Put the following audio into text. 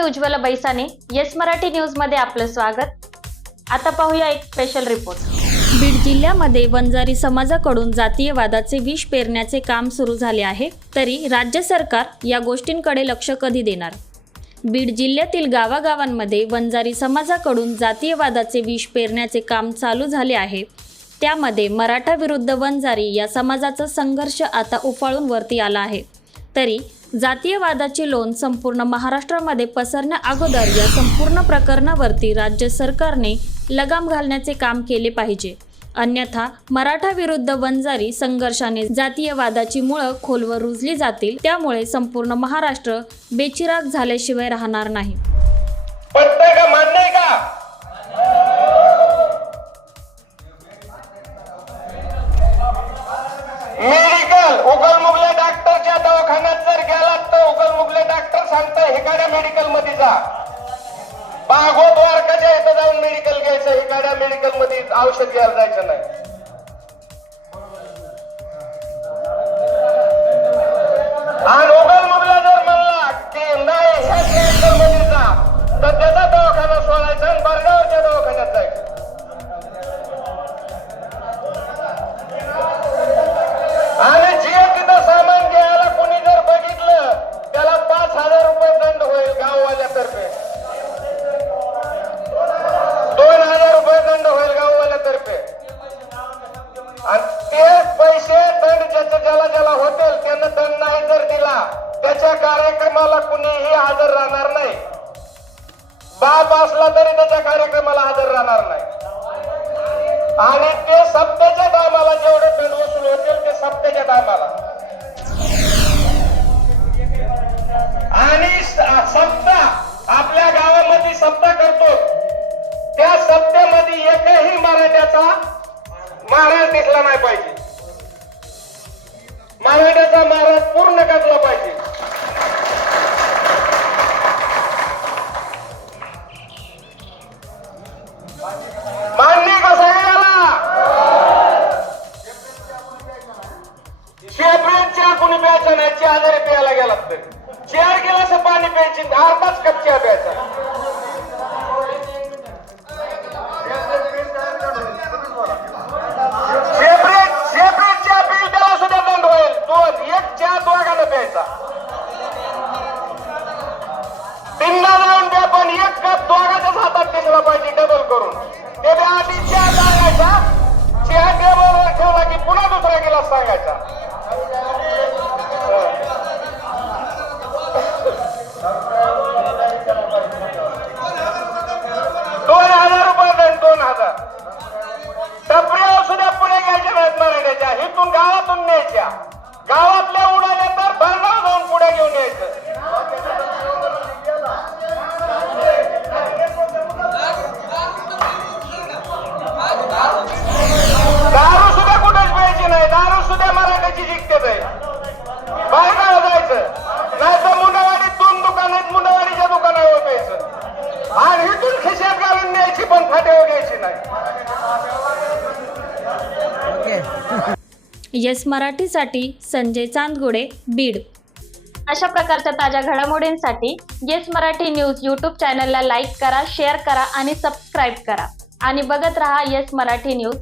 मी Ujjwala बैसाने. Yes Marathi news मध्ये आपलं स्वागत. आता पाहूया एक स्पेशल रिपोर्ट. बीड जिल्ह्यामध्ये वंजारी समाजाकडून जातीयवादाचे विष पेरण्याचे काम सुरू झाले आहे, तरी राज्य सरकार या गोष्टींकडे लक्ष कधी देणार? बीड जिल्ह्यातील गावागावांमध्ये वंजारी समाजाकडून जातीयवादाचे विष पेरण्याचे काम चालू झाले आहे. त्यामध्ये मराठा विरुद्ध वंजारी या समाजाचा संघर्ष आता उफाळून वरती आला आहे. तरी जातीयवादाची लोण संपूर्ण महाराष्ट्रामध्ये पसरण्या अगोदर या संपूर्ण प्रकरणावरती राज्य सरकारने लगाम घालण्याचे काम केले पाहिजे. अन्यथा मराठा विरुद्ध वंजारी संघर्षाने जातीयवादाची मुळं खोलवर रुजली जातील. त्यामुळे संपूर्ण महाराष्ट्र बेचिराग झाल्याशिवाय राहणार नाही. पटतंय का? मान्य आहे का? मेडिकल उगलमुगले डॉक्टरच्या दवाखान्यात जर गेलात तर उगलमुगले डॉक्टर सांगताय हिकाड्या मेडिकल मध्ये जा. बागोद वारकाच्या इथं जाऊन मेडिकल घ्यायचं, हिकाड्या मेडिकल मध्ये औषध घ्यायला जायचं नाही. आणि उगलमुगला जर म्हणला की नाही ह्या मेडिकल मध्ये जा, तर त्याचा दवाखाना सोडायचा आणि बरगावच्या दवाखान्यात जायचं. आणि जे तिथं सामान घ्यायला कोणी जर बघितलं त्याला 5,000 रुपये दंड होईल गाववाल्यातर्फे. 2,000 रुपये दंड होईल गाववाल्यातर्फे. आणि ते पैसे दंड ज्याला ज्याला होतील त्यांना दंड नाही जर दिला त्याच्या कार्यक्रमाला कुणीही हजर राहणार नाही. बाप असला तरी त्याच्या कार्यक्रमाला हजर राहणार नाही. आणि ते सप्त्याच्या टायमाला जेवढे दंड वसूल होतील ते सप्त्याच्या टायमाला. आणि सप्ताह आपल्या गावामध्ये सप्ताह करतो, त्या सप्त्यामध्ये एकही मराठ्याचा महाराज दिसला नाही पाहिजे. मराठ्याचा महाराज पूर्ण करला पाहिजे. मान्य कसं आहे याला? चहा कोणी प्यायचा नाही. चहा जरी प्यायला गेला तर 4 गिलास पाणी प्यायची, अर्धाच कप चहा प्यायचा. सेपरेट चहा पिल त्याला सुद्धा दंड होईल. एक चहा दोघांना प्यायचा. तीनदा जाऊन द्या पण एक कप दोघांच्याच हातात टिकला पाहिजे डबल करून. ते आधी चहा सांगायचा, चहा टेबलवर ठेवला की पुन्हा दुसरा गिलास सांगायचा. 2,000 रुपये दंड. 2,000 टपऱ्या सुद्धा पुढे घ्यायच्या नाहीत मराठ्याच्या. इथून गावातून न्यायच्या. गावातल्या उडाल्या तर भरगाव जाऊन पुढे घेऊन यायचं. दारू सुद्धा कुठेच प्यायची नाही. दारू सुद्धा मराठ्याची जिंकतेच आहे. बाहेर जायचं नाही तर मुंडावाडीत 2 दुकान आहेत, मुंडावाडीच्या दुकानावर प्यायचं. आणि इथून खिशात घालून न्यायची पण फाट्यावर घ्यायची नाही. येस मराठीसाठी संजय चांदगुडे, बीड. अशा प्रकारच्या ताज्या घडामोडींसाठी येस मराठी न्यूज यूट्यूब चॅनलला लाईक करा, शेअर करा आणि सबस्क्राईब करा. आणि बघत रहा येस मराठी न्यूज.